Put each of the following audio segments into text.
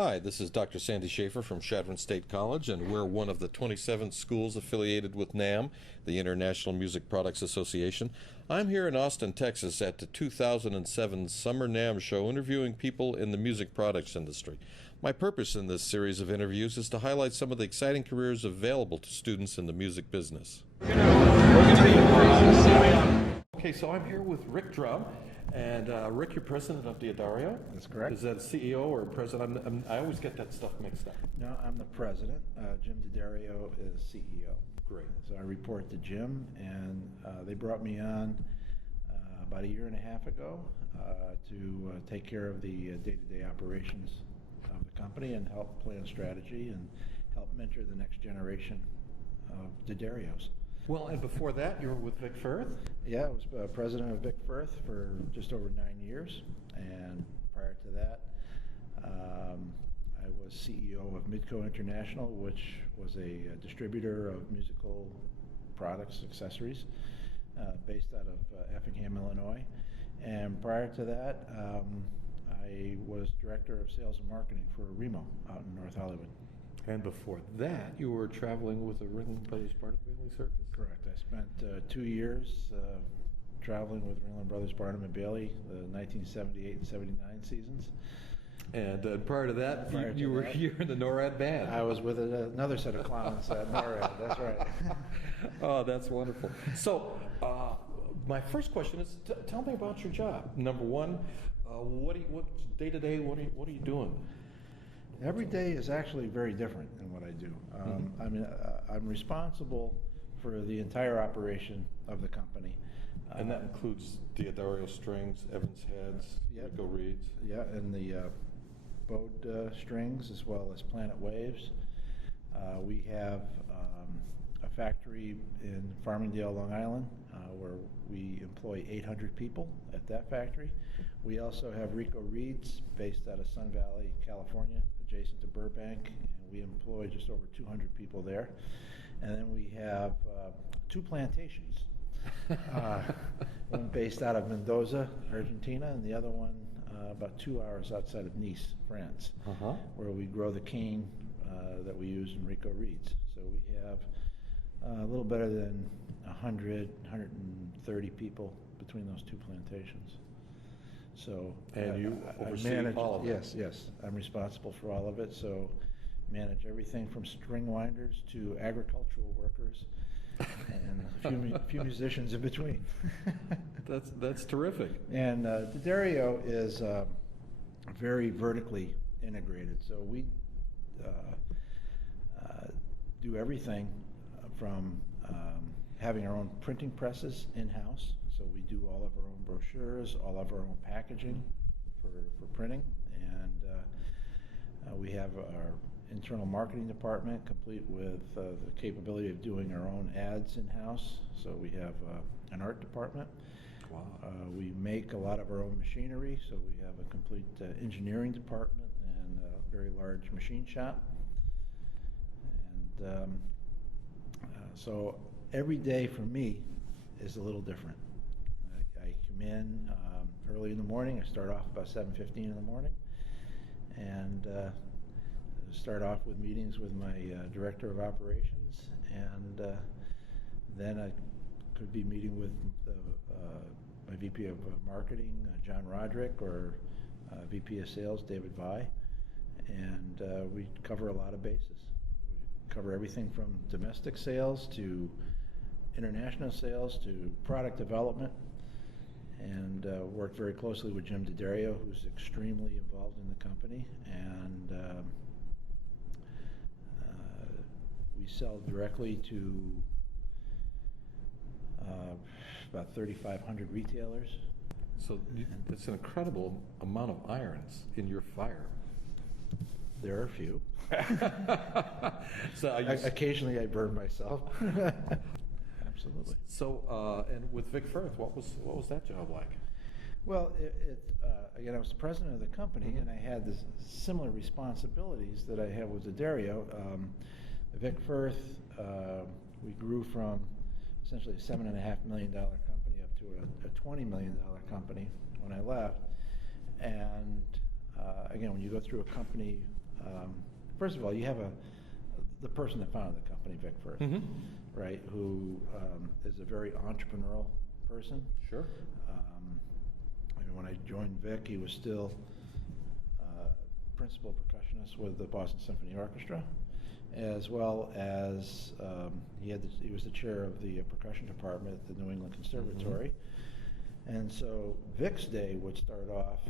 Hi, this is Dr. Sandy Schaefer from Chadron State College, and we're one of the 27 schools affiliated with NAM, the International Music Products Association. I'm here in Austin, Texas at the 2007 Summer NAM Show interviewing people in the music products industry. My purpose in this series of interviews is to highlight some of the exciting careers available to students in the music business. Okay, so I'm here with Rick Drumm. And Rick, you're president of D'Addario? That's correct. Is that a CEO or a president? I always get that stuff mixed up. No, I'm the president. Jim D'Addario is CEO. Great. So I report to Jim, and they brought me on about a year and a half ago to take care of the day-to-day operations of the company and help plan strategy and help mentor the next generation of D'Addarios. Well, and before that, you were with Vic Firth? Yeah, I was president of Vic Firth for just over 9 years, and prior to that, I was CEO of Midco International, which was a distributor of musical products, accessories, based out of Effingham, Illinois. And prior to that, I was director of sales and marketing for Remo out in North Hollywood. And before that, you were traveling with the Ringling Brothers Barnum Bailey Circus? Correct. I spent 2 years traveling with Ringling Brothers Barnum and Bailey, the 1978 and 79 seasons. And prior to that, you were here in the NORAD band. I was with another set of clowns at NORAD, that's right. Oh, that's wonderful. So, my first question is, tell me about your job. Number one, what day to day, what are you doing? Every day is actually very different in what I do. I mean, I'm responsible for the entire operation of the company. And that includes D'Addario strings, Evans heads, Yep. Rico reeds. Yeah, and the bowed strings as well as Planet Waves. We have a factory in Farmingdale, Long Island, where we employ 800 people at that factory. We also have Rico Reeds based out of Sun Valley, California, adjacent to Burbank, and we employ just over 200 people there. And then we have 2 plantations, one based out of Mendoza, Argentina, and the other one about 2 hours outside of Nice, France, where we grow the cane that we use in Rico Reeds. So we have a little better than 130 people between those 2 plantations. So and you oversee manage all of it? Yes. I'm responsible for all of it. So manage everything from string winders to agricultural workers and a few musicians in between. That's terrific. And D'Addario is very vertically integrated. So we do everything from having our own printing presses in-house. So we do all of our own brochures, all of our own packaging for printing, and we have our internal marketing department complete with the capability of doing our own ads in-house. So we have an art department. Wow. We make a lot of our own machinery, so we have a complete engineering department and a very large machine shop. And so every day for me is a little different. I come in early in the morning. I start off about 7:15 in the morning, and start off with meetings with my director of operations, and then I could be meeting with my VP of marketing, John Roderick, or VP of sales, David Vi, and we cover a lot of bases. We cover everything from domestic sales to international sales to product development, and work very closely with Jim D'Addario, who's extremely involved in the company, and we sell directly to about 3,500 retailers. So it's an incredible amount of irons in your fire. There are a few. So occasionally I burn myself. Absolutely. So, and with Vic Firth, what was that job like? Well, again, I was the president of the company, and I had this similar responsibilities that I have with D'Addario. Vic Firth, we grew from essentially a $7.5 million company up to a $20 million company when I left. And again, when you go through a company First of all, you have the person that founded the company, Vic Firth, Mm-hmm. right, who is a very entrepreneurial person. Sure. I mean, when I joined Vic, he was still principal percussionist with the Boston Symphony Orchestra, as well as he was the chair of the percussion department at the New England Conservatory. Mm-hmm. And so Vic's day would start off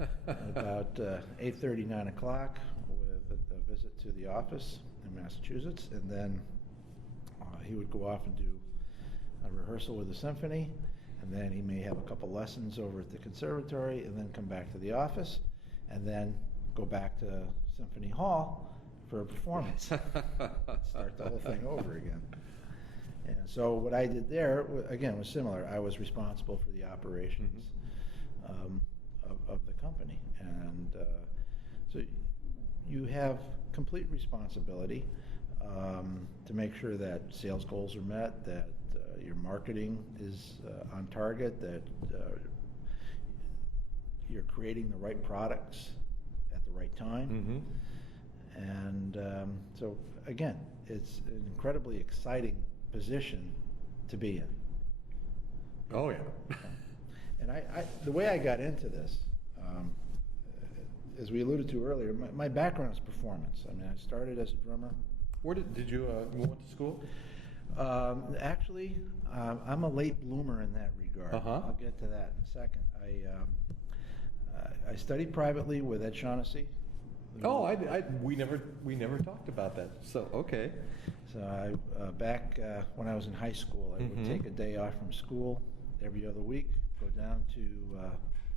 at about 8:30, 9 o'clock with a visit to the office in Massachusetts, and then he would go off and do a rehearsal with the symphony, and then he may have a couple lessons over at the conservatory, and then come back to the office, and then go back to Symphony Hall for a performance. Start the whole thing over again. And so what I did there, again, was similar. I was responsible for the operations of the company. And so you have complete responsibility to make sure that sales goals are met, that your marketing is on target, that you're creating the right products at the right time. Mm-hmm. And so, again, it's an incredibly exciting position to be in. Oh, yeah. And the way I got into this, as we alluded to earlier, my background is performance. I mean, I started as a drummer. Where did you went to school? Actually, I'm a late bloomer in that regard. Uh-huh. I'll get to that in a second. I studied privately with Ed Shaughnessy. Oh, we never talked about that. So, okay. So back when I was in high school, I would take a day off from school every other week, go down to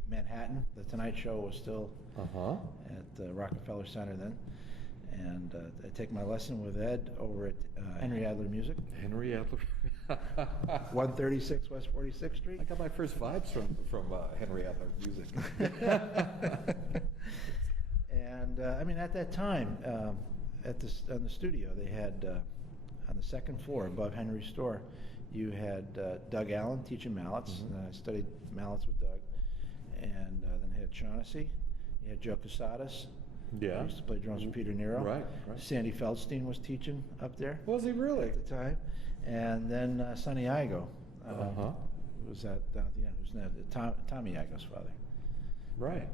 Manhattan. The Tonight Show was still at the Rockefeller Center then. And I'd take my lesson with Ed over at Henry Adler Music. Henry Adler. 136 West 46th Street. I got my first vibes from Henry Adler Music. And I mean, at that time, on the studio, they had on the second floor above Henry's store, you had Doug Allen teaching mallets. And I studied mallets with Doug, and then had Shaughnessy. You had Joe Casadas. Yeah. He used to play drums with Peter Nero. Right. Sandy Feldstein was teaching up there. Was he really? At the time. And then Sonny Igo was down at the end, who's now Tommy Igo's father. Right.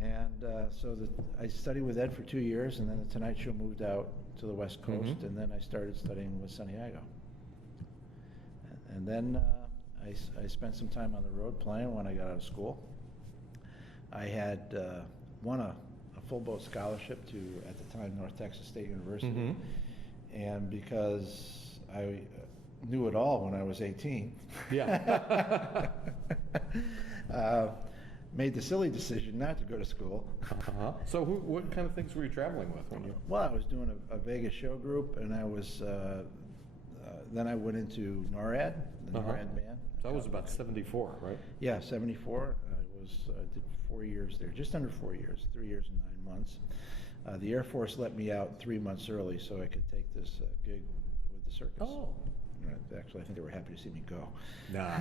And so I studied with Ed for 2 years, and then the Tonight Show moved out to the West Coast, and then I started studying with Sonny Igo. And then I spent some time on the road playing when I got out of school. I had won a full boat scholarship to, at the time, North Texas State University. And because I knew it all when I was 18, Yeah. made the silly decision not to go to school. So what kind of things were you traveling with when you? Well, I was doing a Vegas show group, and I was then I went into NORAD, the NORAD band. That was about 74, right? Yeah, 74. I did 4 years there, just under 4 years, 3 years and 9 months. The Air Force let me out 3 months early so I could take this gig with the circus. Oh. Actually, I think they were happy to see me go. Nah.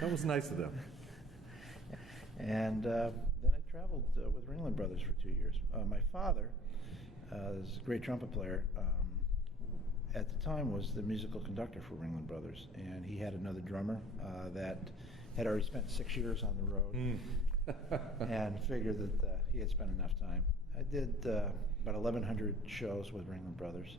That was nice of them. And then I traveled with Ringling Brothers for 2 years. My father is a great trumpet player. At the time was the musical conductor for Ringling Brothers, and he had another drummer that had already spent 6 years on the road and figured that he had spent enough time. I did about 1,100 shows with Ringling Brothers.